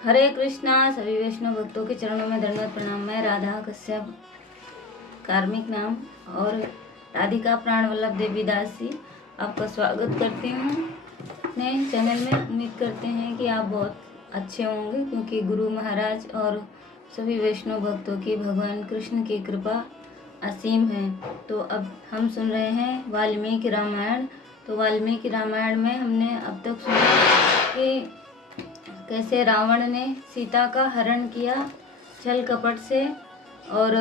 हरे कृष्णा। सभी वैष्णव भक्तों के चरणों में दंडवत प्रणाम। मैं राधा कश्यप, कार्मिक नाम, और राधिका प्राण वल्लभ देवी दास जी आपका स्वागत करती हूँ अपने चैनल में। उम्मीद करते हैं कि आप बहुत अच्छे होंगे, क्योंकि गुरु महाराज और सभी वैष्णव भक्तों की भगवान कृष्ण की कृपा असीम है। तो अब हम सुन रहे हैं वाल्मीकि रामायण। तो वाल्मीकि रामायण में हमने अब तक सुना कि कैसे रावण ने सीता का हरण किया छल कपट से, और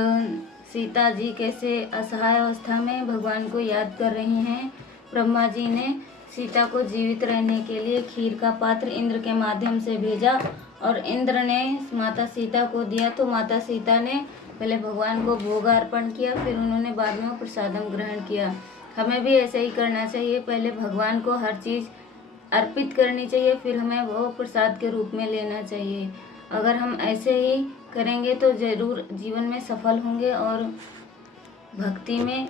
सीता जी कैसे असहाय अवस्था में भगवान को याद कर रही हैं। ब्रह्मा जी ने सीता को जीवित रहने के लिए खीर का पात्र इंद्र के माध्यम से भेजा, और इंद्र ने माता सीता को दिया। तो माता सीता ने पहले भगवान को भोग अर्पण किया, फिर उन्होंने बाद में प्रसादम ग्रहण किया। हमें भी ऐसे ही करना चाहिए, पहले भगवान को हर चीज़ अर्पित करनी चाहिए, फिर हमें वो प्रसाद के रूप में लेना चाहिए। अगर हम ऐसे ही करेंगे तो जरूर जीवन में सफल होंगे और भक्ति में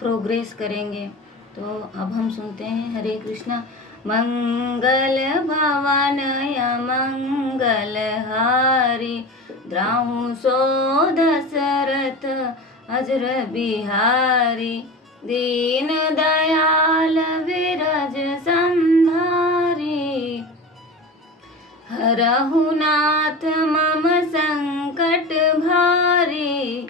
प्रोग्रेस करेंगे। तो अब हम सुनते हैं हरे कृष्णा। मंगल भवन या मंगल हारी, द्राहु सो दशरथ अजर बिहारी, दीन दयाल विरज संधारी, हरहु नाथ मम संकट भारी,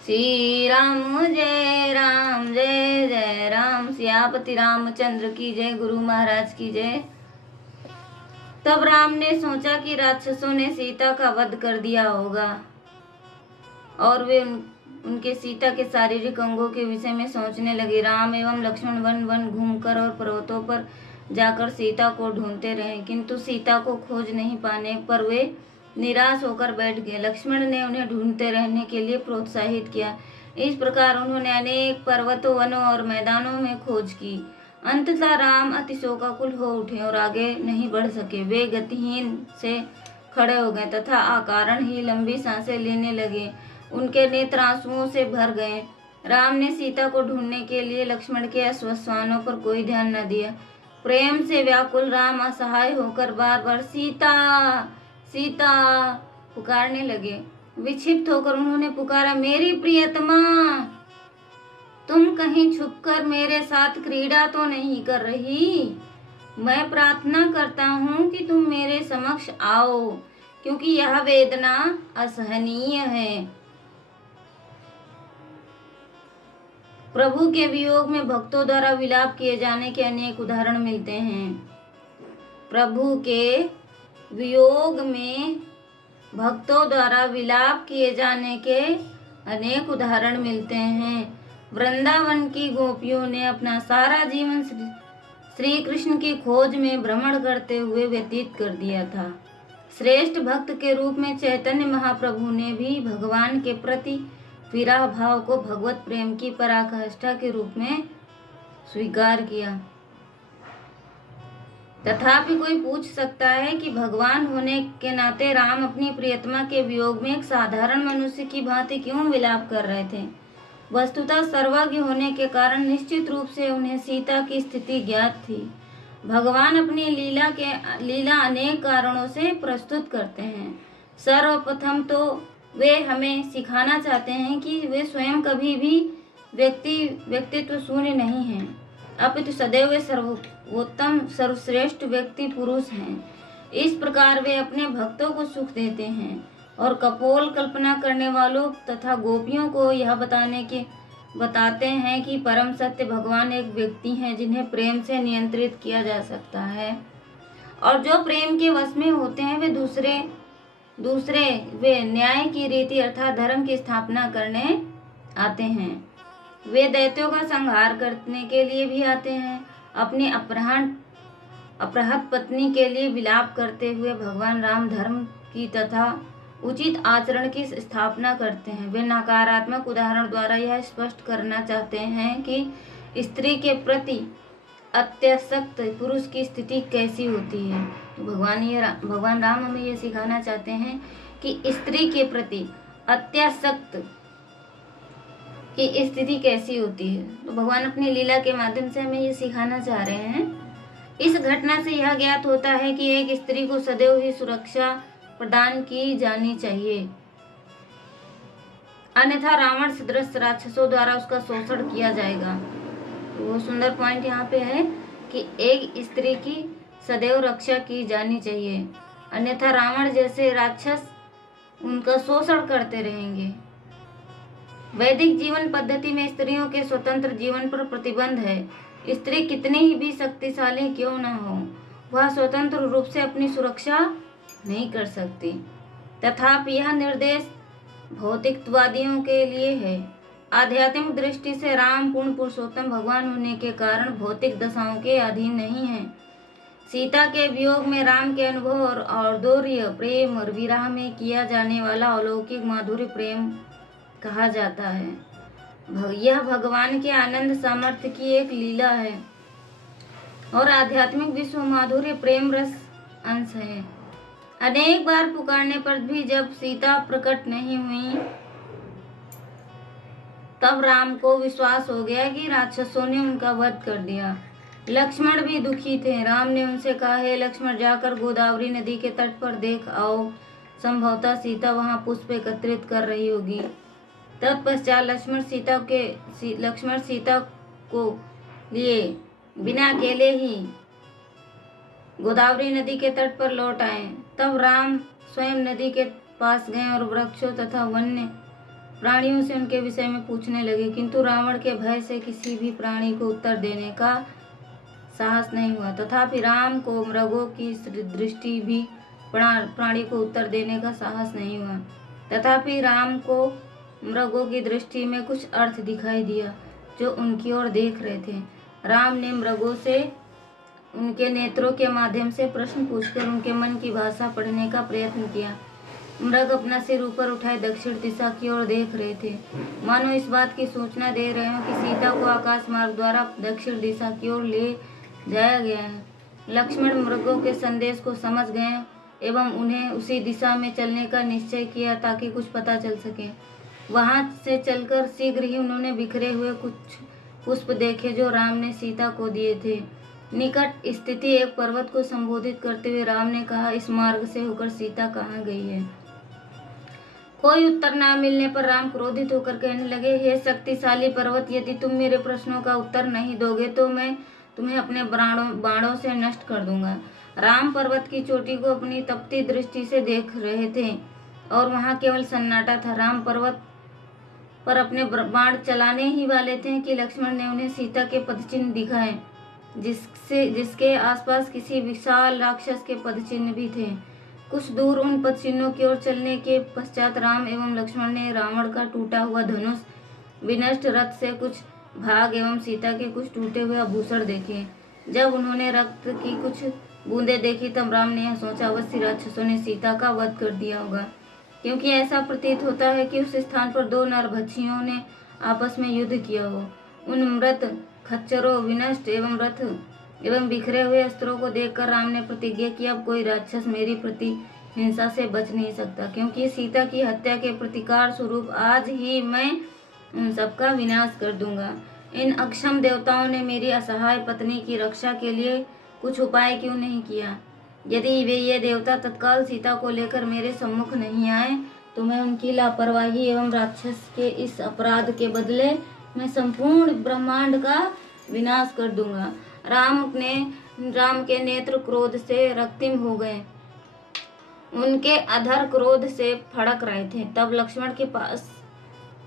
श्री राम जय राम जय जय राम। सियापति रामचंद्र की जय, गुरु महाराज की जय। तब राम ने सोचा कि राक्षसों ने सीता का वध कर दिया होगा, और वे उनके सीता के शारीरिक अंगों के विषय में सोचने लगे। राम एवं लक्ष्मण वन वन घूमकर और पर्वतों पर जाकर सीता को ढूंढते रहे, किंतु सीता को खोज नहीं पाने पर वे निराश होकर बैठ गए। लक्ष्मण ने उन्हें ढूंढते रहने के लिए प्रोत्साहित किया। इस प्रकार उन्होंने अनेक पर्वतों, वनों और मैदानों में खोज की। अंततः राम अति शोकाकुल हो उठे और आगे नहीं बढ़ सके। वे गतिहीन से खड़े हो गए तथा अकारण ही लंबी सांसें लेने लगे। उनके नेत्र आंसुओं से भर गए। राम ने सीता को ढूंढने के लिए लक्ष्मण के आश्वासनों पर कोई ध्यान न दिया। प्रेम से व्याकुल राम असहाय होकर बार बार सीता सीता पुकारने लगे। विक्षिप्त होकर उन्होंने पुकारा, मेरी प्रियतमा, तुम कहीं छुपकर मेरे साथ क्रीड़ा तो नहीं कर रही? मैं प्रार्थना करता हूँ कि तुम मेरे समक्ष आओ, क्योंकि यह वेदना असहनीय है। प्रभु के वियोग में भक्तों द्वारा विलाप किए जाने के अनेक उदाहरण मिलते हैं। प्रभु के वियोग में भक्तों द्वारा विलाप किए जाने के अनेक उदाहरण मिलते हैं। वृंदावन की गोपियों ने अपना सारा जीवन श्री कृष्ण की खोज में भ्रमण करते हुए व्यतीत कर दिया था। श्रेष्ठ भक्त के रूप में चैतन्य महाप्रभु ने भी भगवान के प्रति विरह भाव को भगवत प्रेम की पराकाष्ठा के रूप में स्वीकार किया। तथापि कोई पूछ सकता है कि भगवान होने के नाते राम अपनी प्रियतमा के वियोग में एक साधारण मनुष्य की भांति क्यों विलाप कर रहे थे? वस्तुतः सर्वज्ञ होने के कारण निश्चित रूप से उन्हें सीता की स्थिति ज्ञात थी। भगवान अपनी लीला अनेक कारणों से प्रस्तुत करते हैं। सर्वप्रथम तो वे हमें सिखाना चाहते हैं कि वे स्वयं कभी भी व्यक्तित्व शून्य नहीं हैं, अपितु सदैव वे सर्वोत्तम सर्वश्रेष्ठ व्यक्ति पुरुष हैं। इस प्रकार वे अपने भक्तों को सुख देते हैं और कपोल कल्पना करने वालों तथा गोपियों को यह बताते हैं कि परम सत्य भगवान एक व्यक्ति हैं जिन्हें प्रेम से नियंत्रित किया जा सकता है, और जो प्रेम के वश में होते हैं वे न्याय की रीति अर्थात धर्म की स्थापना करने आते हैं। वे दैत्यों का संहार करने के लिए भी आते हैं। अपनी अपहृत पत्नी के लिए विलाप करते हुए भगवान राम धर्म की तथा उचित आचरण की स्थापना करते हैं। वे नकारात्मक उदाहरण द्वारा यह स्पष्ट करना चाहते हैं कि स्त्री के प्रति अत्यासक्त पुरुष की स्थिति कैसी होती है। तो भगवान राम हमें यह सिखाना चाहते हैं कि स्त्री के प्रति अत्यासक्त की स्थिति कैसी होती है। तो भगवान अपनी लीला के माध्यम से हमें ये सिखाना चाह रहे हैं इस घटना से यह ज्ञात होता है कि एक स्त्री को सदैव ही सुरक्षा प्रदान की जानी चाहिए, अन्यथा रावण सदृश राक्षसों द्वारा उसका शोषण किया जाएगा। तो वो सुंदर पॉइंट यहाँ पे है कि एक स्त्री की सदैव रक्षा की जानी चाहिए, अन्यथा रावण जैसे राक्षस उनका शोषण करते रहेंगे। वैदिक जीवन पद्धति में स्त्रियों के स्वतंत्र जीवन पर प्रतिबंध है। स्त्री कितनी ही भी शक्तिशाली क्यों न हो, वह स्वतंत्र रूप से अपनी सुरक्षा नहीं कर सकती। तथापि यह निर्देश भौतिकवादियों के लिए है। आध्यात्मिक दृष्टि से राम पूर्ण पुरुषोत्तम भगवान होने के कारण भौतिक दशाओं के अधीन नहीं है। सीता के वियोग में राम के अनुभव और औदार्य प्रेम और विरह में किया जाने वाला अलौकिक माधुर्य प्रेम कहा जाता है। यह भगवान के आनंद सामर्थ्य की एक लीला है और आध्यात्मिक विश्व माधुर्य प्रेम रस अंश है। अनेक बार पुकारने पर भी जब सीता प्रकट नहीं हुई, तब राम को विश्वास हो गया कि राक्षसों ने उनका वध कर दिया। लक्ष्मण भी दुखी थे। राम ने उनसे कहा, हे लक्ष्मण, जाकर गोदावरी नदी के तट पर देख आओ, संभवतः सीता वहां पुष्प एकत्रित कर रही होगी। तत्पश्चात लक्ष्मण सीता को लिए बिना अकेले ही गोदावरी नदी के तट पर लौट आए। तब राम स्वयं नदी के पास गए और वृक्षों तथा वन्य प्राणियों से उनके विषय में पूछने लगे, किंतु रावण के भय से किसी भी प्राणी को उत्तर देने का साहस नहीं हुआ। तथापि राम को मृगों की दृष्टि भी प्राणी को उत्तर देने का साहस नहीं हुआ। तथापि राम को मृगों की दृष्टि में कुछ अर्थ दिखाई दिया जो उनकी ओर देख रहे थे। राम ने मृगों से उनके नेत्रों के माध्यम से प्रश्न पूछकर उनके मन की भाषा पढ़ने का प्रयत्न किया। मृग अपना सिर ऊपर उठाए दक्षिण दिशा की ओर देख रहे थे, मानो इस बात की सूचना दे रहे हो कि सीता को आकाश मार्ग द्वारा दक्षिण दिशा की ओर ले जाया गया है। लक्ष्मण मृगों के संदेश को समझ गए एवं उन्हें उसी दिशा में चलने का निश्चय किया ताकि कुछ पता चल सके। वहां से चलकर शीघ्र ही उन्होंने बिखरे हुए कुछ पुष्प देखे जो राम ने सीता को दिए थे। निकट स्थिति एक पर्वत को संबोधित करते हुए राम ने कहा, इस मार्ग से होकर सीता कहाँ गई है? कोई उत्तर न मिलने पर राम क्रोधित होकर कहने लगे, हे शक्तिशाली पर्वत, यदि तुम मेरे प्रश्नों का उत्तर नहीं दोगे तो मैं तुम्हें अपने बाणों से नष्ट कर दूंगा। राम पर्वत की चोटी को अपनी तपती दृष्टि से देख रहे थे और वहां केवल सन्नाटा था। राम पर्वत पर अपने बाण चलाने ही वाले थे कि लक्ष्मण ने उन्हें सीता के पदचिन्ह दिखाए, जिसके आसपास किसी विशाल राक्षस के पदचिन्ह भी थे। कुछ दूर उन पदचिन्हों की ओर चलने के पश्चात राम एवं लक्ष्मण ने रावण का टूटा हुआ धनुष, विनष्ट रथ से कुछ भाग एवं सीता के कुछ टूटे हुए आभूषण देखे। जब उन्होंने रक्त की कुछ बूंदें देखी तब राम ने यह सोचा, अवश्य राक्षसों ने सीता का वध कर दिया होगा, क्योंकि ऐसा प्रतीत होता है कि उस स्थान पर दो नरभक्षियों ने आपस में युद्ध किया हो। उन मृत खच्चरों, विनष्ट एवं रथ एवं बिखरे हुए अस्त्रों को देखकर राम ने प्रतिज्ञा की, अब कोई राक्षस मेरी प्रति हिंसा से बच नहीं सकता, क्योंकि सीता की हत्या के प्रतिकार स्वरूप आज ही मैं उन सबका विनाश कर दूंगा। इन अक्षम देवताओं ने मेरी असहाय पत्नी की रक्षा के लिए कुछ उपाय क्यों नहीं किया? यदि वे ये देवता तत्काल सीता को लेकर मेरे सम्मुख नहीं आए तो मैं उनकी लापरवाही एवं राक्षस के इस अपराध के बदले मैं संपूर्ण ब्रह्मांड का विनाश कर दूंगा। राम के नेत्र क्रोध से रक्तिम हो गए, उनके अधर क्रोध से फड़क रहे थे। तब लक्ष्मण के पास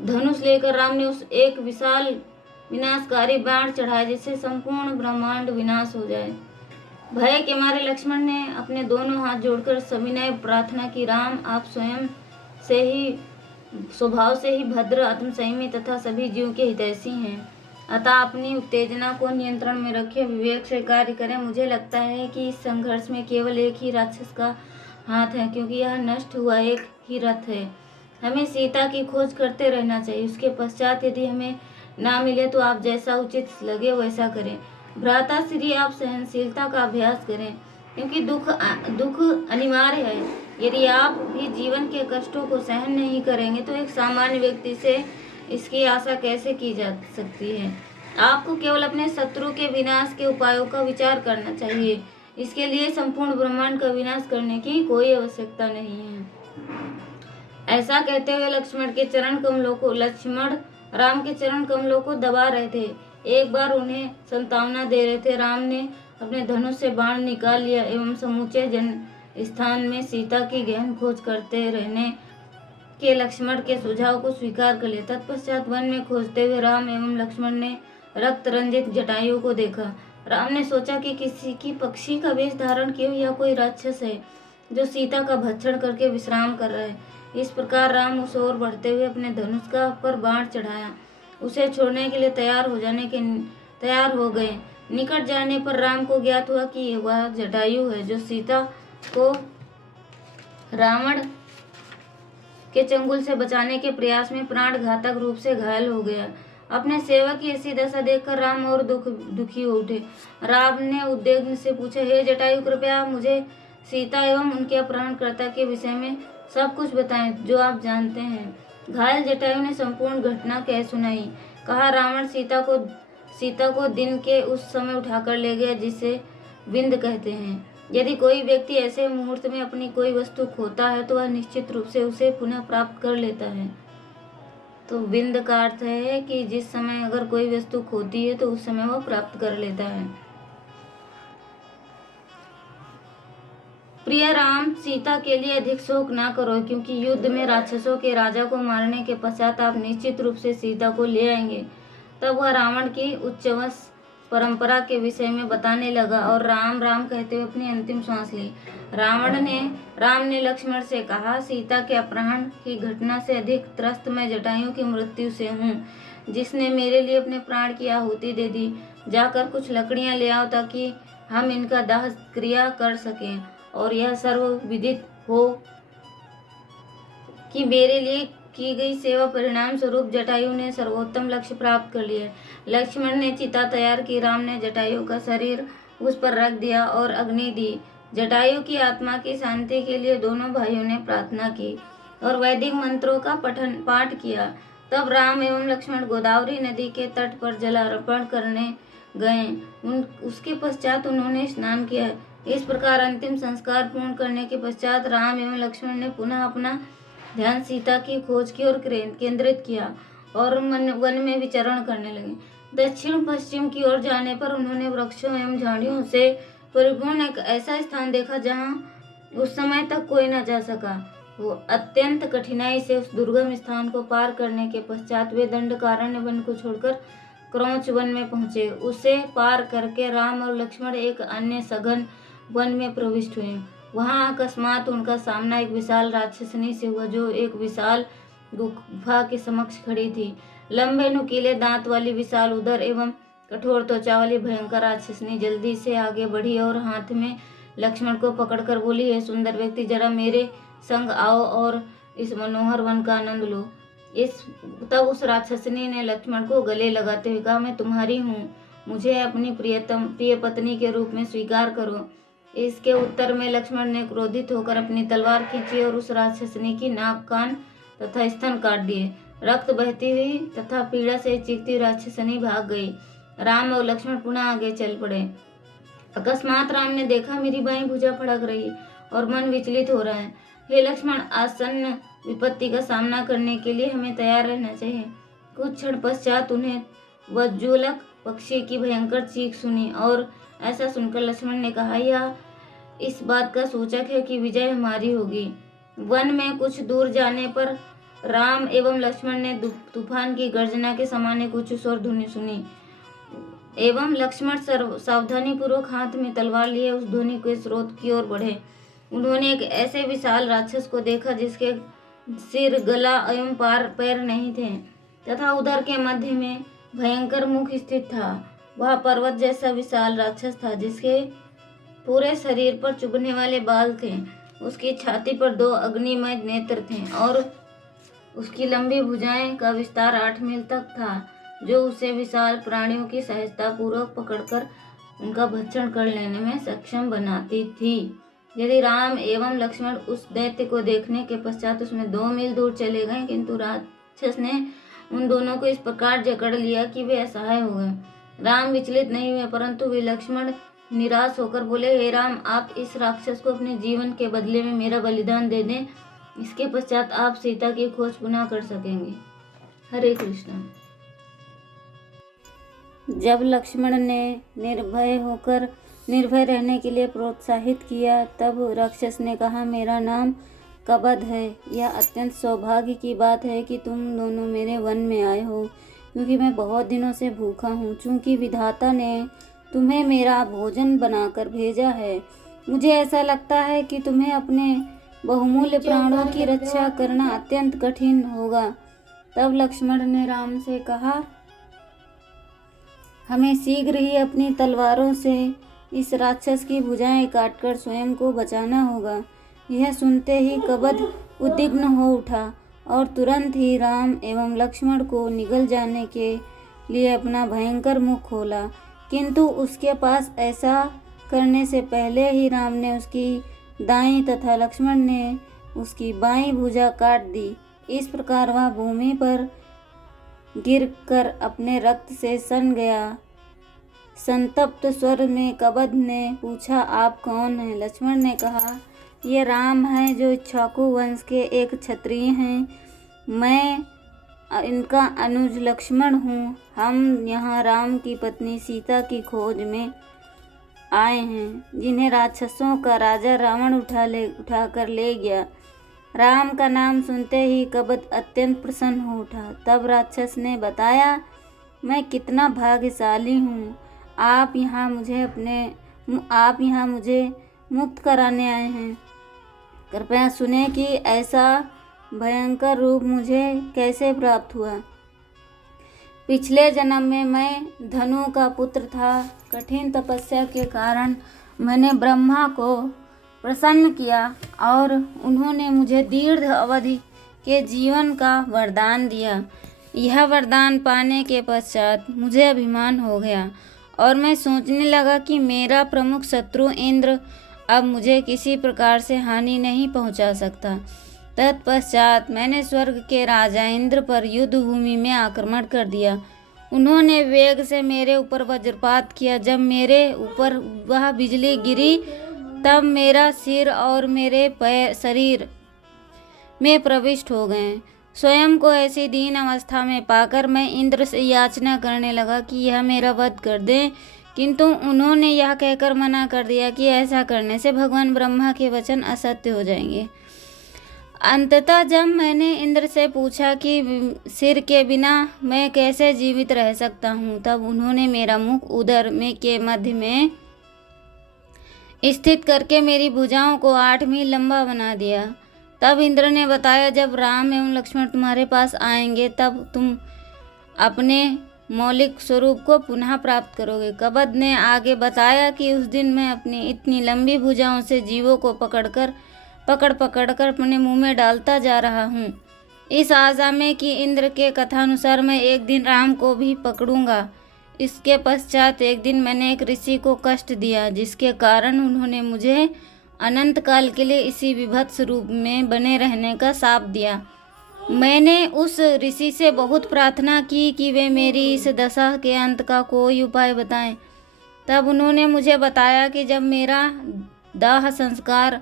धनुष लेकर राम ने उस एक विशाल विनाशकारी बाण चढ़ाया जिससे संपूर्ण ब्रह्मांड विनाश हो जाए। भय के मारे लक्ष्मण ने अपने दोनों हाथ जोड़कर सविनय प्रार्थना की, राम, आप स्वभाव से ही भद्र, आत्मसंयमी तथा सभी जीव के हितैषी हैं, अतः अपनी उत्तेजना को नियंत्रण में रखें, विवेक से कार्य करें। मुझे लगता है कि इस संघर्ष में केवल एक ही राक्षस का हाथ है, क्योंकि यह नष्ट हुआ एक ही रथ है। हमें सीता की खोज करते रहना चाहिए। उसके पश्चात यदि हमें ना मिले तो आप जैसा उचित लगे वैसा करें। भ्राता श्री, आप सहनशीलता का अभ्यास करें, क्योंकि दुख अनिवार्य है। यदि आप भी जीवन के कष्टों को सहन नहीं करेंगे तो एक सामान्य व्यक्ति से इसकी आशा कैसे की जा सकती है? आपको केवल अपने शत्रु के विनाश के उपायों का विचार करना चाहिए। इसके लिए संपूर्ण ब्रह्मांड का विनाश करने की कोई आवश्यकता नहीं है। ऐसा कहते हुए लक्ष्मण राम के चरण कमलों को दबा रहे थे। एक बार उन्हें संतावना दे रहे थे। राम ने अपने धनुष से बाण निकाल लिया एवं समूचे जन स्थान में सीता की गहन खोज करते रहने के लक्ष्मण के सुझाव को स्वीकार कर लिया। तत्पश्चात वन में खोजते हुए राम एवं लक्ष्मण ने रक्त रंजित जटायु को देखा। राम ने सोचा कि किसी की पक्षी का वेश धारण किए या कोई राक्षस है जो सीता का भक्षण करके विश्राम कर रहा है। इस प्रकार राम उस ओर बढ़ते हुए अपने धनुष का पर बाण चढ़ाया। उसे छोड़ने के लिए तैयार हो गए। निकट जाने पर राम को ज्ञात हुआ कि वह जटायु है जो सीता को रावण के चंगुल से बचाने के प्रयास में प्राण घातक रूप से घायल हो गया। अपने सेवक की ऐसी दशा देखकर राम और दुखी हो उठे। राम ने उद्वेग से पूछा, हे जटायु, कृपया मुझे सीता एवं उनके अपहरणकर्ता के विषय में सब कुछ बताएं जो आप जानते हैं। घायल जटायु ने संपूर्ण घटना कह सुनाई। कहा, रावण सीता को दिन के उस समय उठाकर ले गया जिसे विंद कहते हैं। यदि कोई व्यक्ति ऐसे मुहूर्त में अपनी कोई वस्तु खोता है तो वह निश्चित रूप से उसे पुनः प्राप्त कर लेता है। तो विंद का अर्थ है कि जिस समय अगर कोई वस्तु खोती है तो उस समय वह प्राप्त कर लेता है। प्रिय राम, सीता के लिए अधिक शोक ना करो, क्योंकि युद्ध में राक्षसों के राजा को मारने के पश्चात आप निश्चित रूप से सीता को ले आएंगे। तब वह रावण की उच्चवंश परंपरा के विषय में बताने लगा और राम राम कहते हुए अपनी अंतिम सांस ली। राम ने लक्ष्मण से कहा, सीता के अपहरण की घटना से अधिक त्रस्त मैं जटायु की मृत्यु से हूँ, जिसने मेरे लिए अपने प्राण की आहुति दे दी। जाकर कुछ लकड़ियां ले आओ ताकि हम इनका दाह क्रिया कर सकें और यह सर्वविदित हो कि मेरे लिए की गई सेवा परिणाम स्वरूप जटायु ने सर्वोत्तम लक्ष्य प्राप्त कर लिया। लक्ष्मण ने चिता तैयार की। राम ने जटायु का शरीर उस पर रख दिया और अग्नि दी। जटायु की आत्मा की शांति के लिए दोनों भाइयों ने प्रार्थना की और वैदिक मंत्रों का पाठ किया। तब राम एवं लक्ष्मण गोदावरी नदी के तट पर जलार्पण करने गए। उसके पश्चात उन्होंने स्नान किया। इस प्रकार अंतिम संस्कार पूर्ण करने के पश्चात राम एवं लक्ष्मण ने पुनः अपना ध्यान सीता की खोज की ओर केंद्रित किया और वन में विचरण करने लगे। दक्षिण पश्चिम की ओर जाने पर उन्होंने वृक्षों एवं झाड़ियों से परिपूर्ण एक ऐसा स्थान देखा जहां उस समय तक कोई न जा सका। वो अत्यंत कठिनाई से उस दुर्गम स्थान को पार करने के पश्चात वे दंडकारण्य वन को छोड़कर क्रौंच वन में पहुंचे। उसे पार करके राम और लक्ष्मण एक अन्य सघन वन में प्रविष्ट हुए। वहां अकस्मात उनका सामना एक विशाल राक्षसनी से हुआ जो एक विशाल गुफा के समक्ष खड़ी थी। लंबे नुकीले दांत वाली विशाल उदर एवं कठोर त्वचा वाली भयंकर राक्षसनी जल्दी से आगे बढ़ी और हाथ में लक्ष्मण को पकड़कर बोली, हे सुंदर व्यक्ति, जरा मेरे संग आओ और इस मनोहर वन का आनंद लो। तब उस राक्षसनी ने लक्ष्मण को गले लगाते हुए कहा, मैं तुम्हारी हूँ, मुझे अपनी प्रिय पत्नी के रूप में स्वीकार करो। इसके उत्तर में लक्ष्मण ने क्रोधित होकर अपनी तलवार खींची और उस राक्षसनी की नाक, कान तथा स्तन काट दिए। रक्त बहती हुई तथा पीड़ा से चीखती राक्षसनी भाग गई। राम और लक्ष्मण पुनः आगे चल पड़े। अकस्मात राम ने देखा, मेरी बाईं भुजा फड़क रही और मन विचलित हो रहा है। हे लक्ष्मण, आसन्न विपत्ति का सामना करने के लिए हमें तैयार रहना चाहिए। कुछ क्षण पश्चात उन्हें वज्जुलक पक्षी की भयंकर चीख सुनी और ऐसा सुनकर लक्ष्मण ने कहा, यह इस बात का सूचक है कि विजय हमारी होगी। वन में कुछ दूर जाने पर राम एवं लक्ष्मण ने तूफान की गर्जना के समान एक उच्च स्वर ध्वनि सुनी एवं लक्ष्मण सावधानी पूर्वक हाथ में तलवार लिए उस ध्वनि के स्रोत की ओर बढ़े। उन्होंने एक ऐसे विशाल राक्षस को देखा जिसके सिर, गला एवं पैर नहीं थे तथा उदर के मध्य में भयंकर मुख स्थित था। वह पर्वत जैसा विशाल राक्षस था जिसके पूरे शरीर पर चुभने वाले बाल थे। उसकी छाती पर 2 अग्निमय नेत्र थे और उसकी लंबी भुजाएं का विस्तार 8 मील तक था, जो उसे विशाल प्राणियों की सहजता पूर्वक पकड़कर उनका भक्षण कर लेने में सक्षम बनाती थी। यदि राम एवं लक्ष्मण उस दैत्य को देखने के पश्चात उसमें 2 मील दूर चले गए, किंतु राक्षस ने उन दोनों को इस प्रकार जकड़ लिया कि वे असहाय हो गए। राम विचलित नहीं हुए, परंतु वे लक्ष्मण निराश होकर बोले, हे राम, आप इस राक्षस को अपने जीवन के बदले में मेरा बलिदान दे दें। इसके पश्चात आप सीता की खोज पुनः कर सकेंगे। हरे कृष्ण। जब लक्ष्मण ने निर्भय रहने के लिए प्रोत्साहित किया, तब राक्षस ने कहा, मेरा नाम कबद है। यह अत्यंत सौभाग्य की बात है कि तुम दोनों मेरे वन में आए हो, क्योंकि मैं बहुत दिनों से भूखा हूँ। चूँकि विधाता ने तुम्हें मेरा भोजन बनाकर भेजा है, मुझे ऐसा लगता है कि तुम्हें अपने बहुमूल्य प्राणों की रक्षा करना अत्यंत कठिन होगा। तब लक्ष्मण ने राम से कहा, हमें शीघ्र ही अपनी तलवारों से इस राक्षस की भुजाएं काटकर स्वयं को बचाना होगा। यह सुनते ही कबद उद्विग्न हो उठा और तुरंत ही राम एवं लक्ष्मण को निगल जाने के लिए अपना भयंकर मुख खोला, किंतु उसके पास ऐसा करने से पहले ही राम ने उसकी दाईं तथा लक्ष्मण ने उसकी बाईं भुजा काट दी। इस प्रकार वह भूमि पर गिरकर अपने रक्त से सन गया। संतप्त स्वर में कबद ने पूछा, आप कौन हैं? लक्ष्मण ने कहा, ये राम हैं, जो इक्ष्वाकु वंश के एक क्षत्रिय हैं। मैं इनका अनुज लक्ष्मण हूँ। हम यहाँ राम की पत्नी सीता की खोज में आए हैं, जिन्हें राक्षसों का राजा रावण उठाकर ले गया। राम का नाम सुनते ही कबद अत्यंत प्रसन्न हो उठा। तब राक्षस ने बताया, मैं कितना भाग्यशाली हूँ, आप यहाँ मुझे मुक्त कराने आए हैं। कृपया सुने कि ऐसा भयंकर रूप मुझे कैसे प्राप्त हुआ। पिछले जन्म में मैं धनु का पुत्र था। कठिन तपस्या के कारण मैंने ब्रह्मा को प्रसन्न किया और उन्होंने मुझे दीर्घ अवधि के जीवन का वरदान दिया। यह वरदान पाने के पश्चात मुझे अभिमान हो गया और मैं सोचने लगा कि मेरा प्रमुख शत्रु इंद्र अब मुझे किसी प्रकार से हानि नहीं पहुंचा सकता। तत्पश्चात मैंने स्वर्ग के राजा इंद्र पर युद्ध भूमि में आक्रमण कर दिया। उन्होंने वेग से मेरे ऊपर वज्रपात किया। जब मेरे ऊपर वह बिजली गिरी, तब मेरा सिर और मेरे पैर शरीर में प्रविष्ट हो गए। स्वयं को ऐसी दीन अवस्था में पाकर मैं इंद्र से याचना करने लगा कि यह मेरा वध कर दें, किंतु उन्होंने यह कहकर मना कर दिया कि ऐसा करने से भगवान ब्रह्मा के वचन असत्य हो जाएंगे। अंततः जब मैंने इंद्र से पूछा कि सिर के बिना मैं कैसे जीवित रह सकता हूँ, तब उन्होंने मेरा मुख उदर में के मध्य में स्थित करके मेरी भुजाओं को 8 मील लंबा बना दिया। तब इंद्र ने बताया, जब राम एवं लक्ष्मण तुम्हारे पास आएंगे, तब तुम अपने मौलिक स्वरूप को पुनः प्राप्त करोगे। कबद ने आगे बताया कि उस दिन मैं अपनी इतनी लंबी भुजाओं से जीवों को पकड़ पकड़ अपने मुंह में डालता जा रहा हूँ, इस आशा में कि इंद्र के कथानुसार मैं एक दिन राम को भी पकड़ूंगा। इसके पश्चात एक दिन मैंने एक ऋषि को कष्ट दिया, जिसके कारण उन्होंने मुझे अनंत काल के लिए इसी विभत्स रूप में बने रहने का शाप दिया। मैंने उस ऋषि से बहुत प्रार्थना की कि वे मेरी इस दशा के अंत का कोई उपाय बताएं। तब उन्होंने मुझे बताया कि जब मेरा दाह संस्कार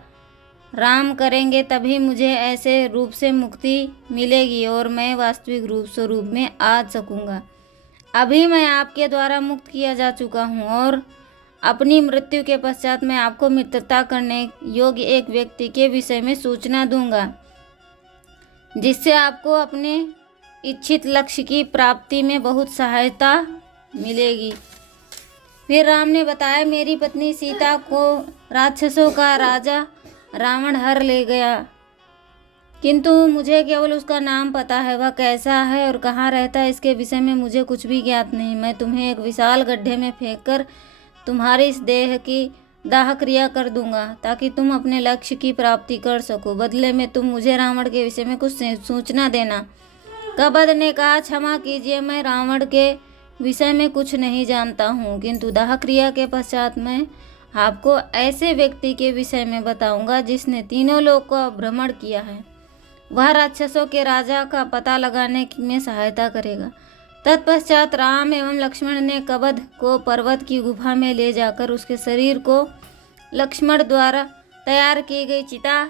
राम करेंगे, तभी मुझे ऐसे रूप से मुक्ति मिलेगी और मैं वास्तविक स्वरूप में आ सकूंगा। अभी मैं आपके द्वारा मुक्त किया जा चुका हूँ और अपनी मृत्यु के पश्चात मैं आपको मित्रता करने योग्य एक व्यक्ति के विषय में सूचना दूंगा, जिससे आपको अपने इच्छित लक्ष्य की प्राप्ति में बहुत सहायता मिलेगी। फिर राम ने बताया, मेरी पत्नी सीता को राक्षसों का राजा रावण हर ले गया, किंतु मुझे केवल उसका नाम पता है। वह कैसा है और कहाँ रहता है, इसके विषय में मुझे कुछ भी ज्ञात नहीं। मैं तुम्हें एक विशाल गड्ढे में फेंककर तुम्हारी इस देह की दाह क्रिया कर दूंगा, ताकि तुम अपने लक्ष्य की प्राप्ति कर सको। बदले में तुम मुझे रावण के विषय में कुछ सूचना देना। कबद ने कहा, क्षमा कीजिए, मैं रावण के विषय में कुछ नहीं जानता हूँ, किंतु दाह क्रिया के पश्चात मैं आपको ऐसे व्यक्ति के विषय में बताऊंगा जिसने तीनों लोक का भ्रमण किया है। वह राक्षसों के राजा का पता लगाने में सहायता करेगा। तत्पश्चात राम एवं लक्ष्मण ने कबध को पर्वत की गुफा में ले जाकर उसके शरीर को लक्ष्मण द्वारा तैयार की गई चिता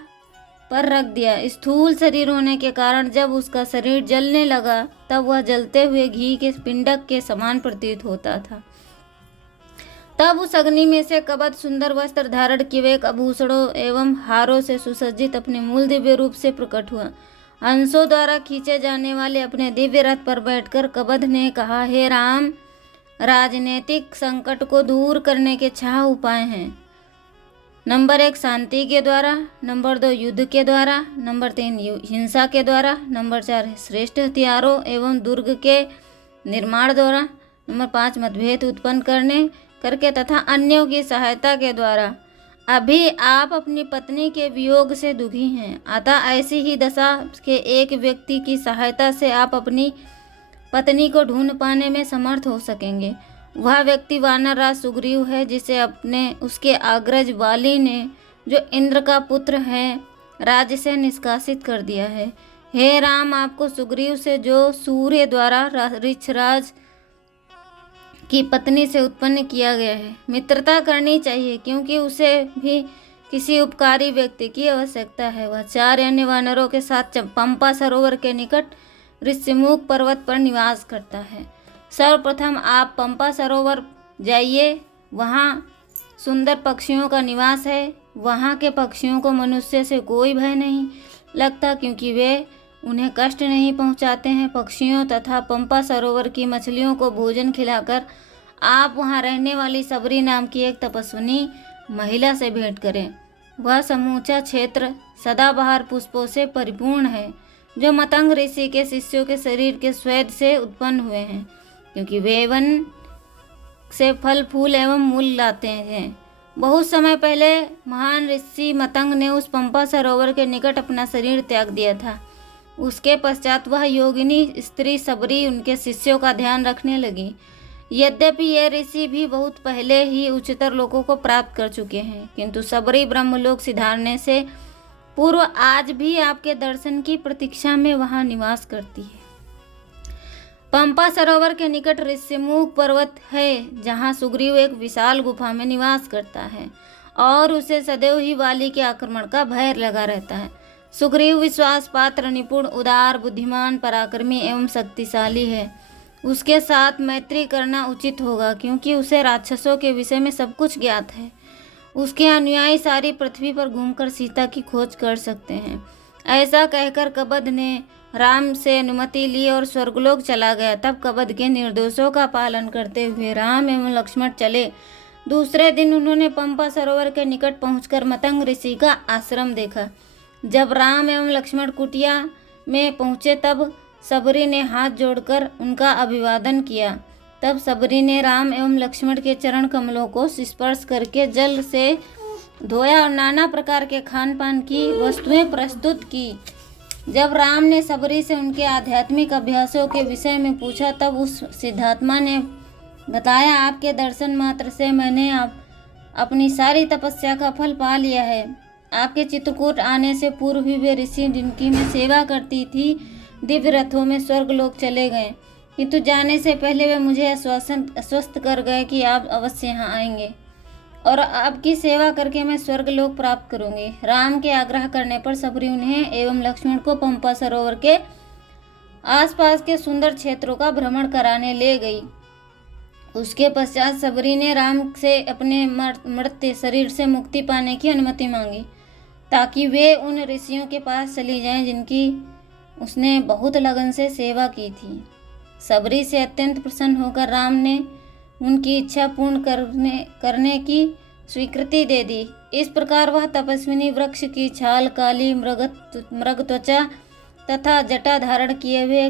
पर रख दिया। स्थूल शरीर होने के कारण जब उसका शरीर जलने लगा तब वह जलते हुए घी के पिंडक के समान प्रतीत होता था। तब उस अग्नि में से कबध सुंदर वस्त्र धारण किए आभूषणों एवं हारों से सुसज्जित अपने मूल दिव्य रूप से प्रकट हुआ। हंसों द्वारा खींचे जाने वाले अपने दिव्य रथ पर बैठकर कबध ने कहा, हे राम, राजनीतिक संकट को दूर करने के 6 उपाय हैं। नंबर 1 शांति के द्वारा, नंबर 2 युद्ध के द्वारा, नंबर 3 हिंसा के द्वारा, नंबर 4 श्रेष्ठ हथियारों एवं दुर्ग के निर्माण द्वारा, नंबर 5 मतभेद उत्पन्न करके तथा अन्यों की सहायता के द्वारा। अभी आप अपनी पत्नी के वियोग से दुखी हैं, अतः ऐसी ही दशा के एक व्यक्ति की सहायता से आप अपनी पत्नी को ढूंढ पाने में समर्थ हो सकेंगे। वह व्यक्ति वानर राज सुग्रीव है, जिसे उसके अग्रज वाली ने, जो इंद्र का पुत्र है, राज्य से निष्कासित कर दिया है। हे राम, आपको सुग्रीव से, जो सूर्य द्वारा ऋक्षराज की पत्नी से उत्पन्न किया गया है, मित्रता करनी चाहिए, क्योंकि उसे भी किसी उपकारी व्यक्ति की आवश्यकता है। वह 4 अन्य वानरों के साथ पंपा सरोवर के निकट ऋष्यमुख पर्वत पर निवास करता है। सर्वप्रथम आप पंपा सरोवर जाइए, वहाँ सुंदर पक्षियों का निवास है। वहाँ के पक्षियों को मनुष्य से कोई भय नहीं लगता, क्योंकि वे उन्हें कष्ट नहीं पहुँचाते हैं। पक्षियों तथा पंपा सरोवर की मछलियों को भोजन खिलाकर आप वहाँ रहने वाली सबरी नाम की एक तपस्विनी महिला से भेंट करें। वह समूचा क्षेत्र सदाबहार पुष्पों से परिपूर्ण है, जो मतंग ऋषि के शिष्यों के शरीर के स्वेद से उत्पन्न हुए हैं, क्योंकि वे वन से फल फूल एवं मूल लाते हैं। बहुत समय पहले महान ऋषि मतंग ने उस पंपा सरोवर के निकट अपना शरीर त्याग दिया था। उसके पश्चात वह योगिनी स्त्री सबरी उनके शिष्यों का ध्यान रखने लगी। यद्यपि ये ऋषि भी बहुत पहले ही उच्चतर लोकों को प्राप्त कर चुके हैं, किंतु सबरी ब्रह्मलोक सिधारने से पूर्व आज भी आपके दर्शन की प्रतीक्षा में वहाँ निवास करती है। पंपा सरोवर के निकट ऋष्यमुख पर्वत है, जहाँ सुग्रीव एक विशाल गुफा में निवास करता है और उसे सदैव ही वाली के आक्रमण का भय लगा रहता है। सुग्रीव विश्वास पात्र, निपुण, उदार, बुद्धिमान, पराक्रमी एवं शक्तिशाली है। उसके साथ मैत्री करना उचित होगा, क्योंकि उसे राक्षसों के विषय में सब कुछ ज्ञात है। उसके अनुयायी सारी पृथ्वी पर घूमकर सीता की खोज कर सकते हैं। ऐसा कहकर कबध ने राम से अनुमति ली और स्वर्गलोक चला गया। तब कबध के निर्देशों का पालन करते हुए राम एवं लक्ष्मण चले। दूसरे दिन उन्होंने पंपा सरोवर के निकट पहुंचकर मतंग ऋषि का आश्रम देखा। जब राम एवं लक्ष्मण कुटिया में पहुँचे तब सबरी ने हाथ जोड़कर उनका अभिवादन किया। तब सबरी ने राम एवं लक्ष्मण के चरण कमलों को स्पर्श करके जल से धोया और नाना प्रकार के खान पान की वस्तुएं प्रस्तुत की। जब राम ने सबरी से उनके आध्यात्मिक अभ्यासों के विषय में पूछा, तब उस सिद्धात्मा ने बताया, आपके दर्शन मात्र से मैंने अपनी सारी तपस्या का फल पा लिया है। आपके चित्रकूट आने से पूर्व ही वे ऋषि जिनकी मैं सेवा करती थी दिव्य रथों में स्वर्गलोक चले गए, किंतु जाने से पहले वे मुझे आश्वस्त कर गए कि आप अवश्य यहाँ आएंगे और आपकी सेवा करके मैं स्वर्गलोक प्राप्त करूंगी। राम के आग्रह करने पर सबरी उन्हें एवं लक्ष्मण को पंपा सरोवर के आसपास के सुंदर क्षेत्रों का भ्रमण कराने ले गई। उसके पश्चात सबरी ने राम से अपने मर्त्य शरीर से मुक्ति पाने की अनुमति मांगी, ताकि वे उन ऋषियों के पास चली जाएं जिनकी उसने बहुत लगन से सेवा की थी। सबरी से अत्यंत प्रसन्न होकर राम ने उनकी इच्छा पूर्ण करने की स्वीकृति दे दी। इस प्रकार वह तपस्विनी वृक्ष की छाल, काली मृग त्वचा तथा जटा धारण किए हुए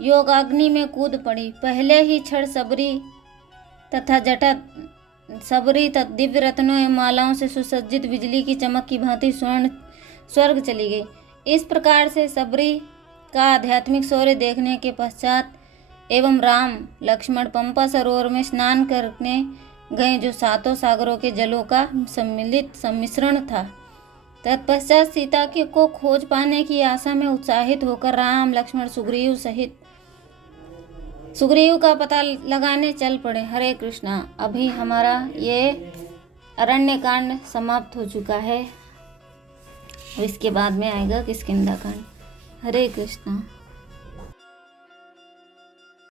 योगाग्नि में कूद पड़ी। पहले ही क्षण सबरी दिव्य रत्नों एवं मालाओं से सुसज्जित बिजली की चमक की भांति स्वर्ग चली गई। इस प्रकार से सबरी का आध्यात्मिक शौर्य देखने के पश्चात एवं राम लक्ष्मण पंपा सरोवर में स्नान करने गए, जो 7 सागरों के जलों का सम्मिश्रण था, तत्पश्चात सीता के को खोज पाने की आशा में उत्साहित होकर राम लक्ष्मण सुग्रीव का पता लगाने चल पड़े। हरे कृष्णा। अभी हमारा ये अरण्य कांड समाप्त हो चुका है। इसके बाद में आएगा किष्किंधा कांड। हरे कृष्णा।